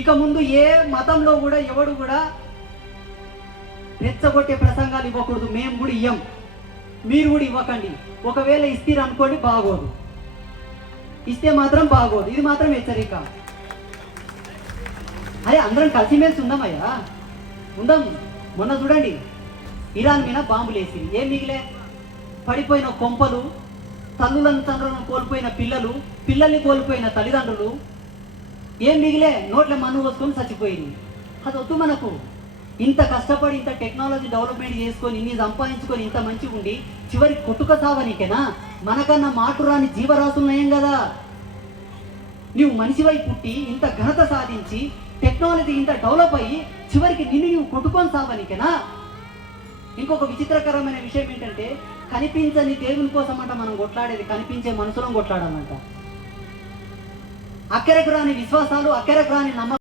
ఇక ముందు ఏ మతంలో కూడా ఎవడు కూడా రెచ్చగొట్టే ప్రసంగాలు ఇవ్వకూడదు. మేము కూడా ఇయ్యం, మీరు కూడా ఇవ్వకండి. ఒకవేళ ఇస్తారు అనుకోండి బాగోదు, ఇస్తే మాత్రం బాగోదు. ఇది మాత్రం హెచ్చరిక. అరే అందరం కలిసిమెలిసి ఉందామయ్యా, ఉందాం. మొన్న చూడండి ఇరాన్ మీద బాంబులు వేసి ఏం మిగిలే? పడిపోయిన కొంపలు, తండ్రులను కోల్పోయిన పిల్లలు, పిల్లల్ని కోల్పోయిన తల్లిదండ్రులు. ఏం మిగిలే? నోట్ల మన్ను వస్తువుని చచ్చిపోయింది. అది వద్దు మనకు. ఇంత కష్టపడి ఇంత టెక్నాలజీ డెవలప్మెంట్ చేసుకొని ఇన్ని సంపాదించుకొని ఇంత మంచిగా ఉండి చివరి కొట్టుక సావనికేనా? మనకన్నా మాటురాని జీవరాశులు నయం కదా. నువ్వు మనిషివై పుట్టి ఇంత ఘనత సాధించి టెక్నాలజీ ఇంత డెవలప్ అయ్యి చివరికి నిన్ను నువ్వు కొట్టుకొని సావనికేనా? ఇంకొక విచిత్రకరమైన విషయం ఏంటంటే, కనిపించని దేవుని కోసం అంట మనం కొట్లాడేది, కనిపించే మనుషులను కొట్లాడాలంట. అక్కరకు రాని విశ్వాసాలు, అక్కరకు రాని నమ్మకాలు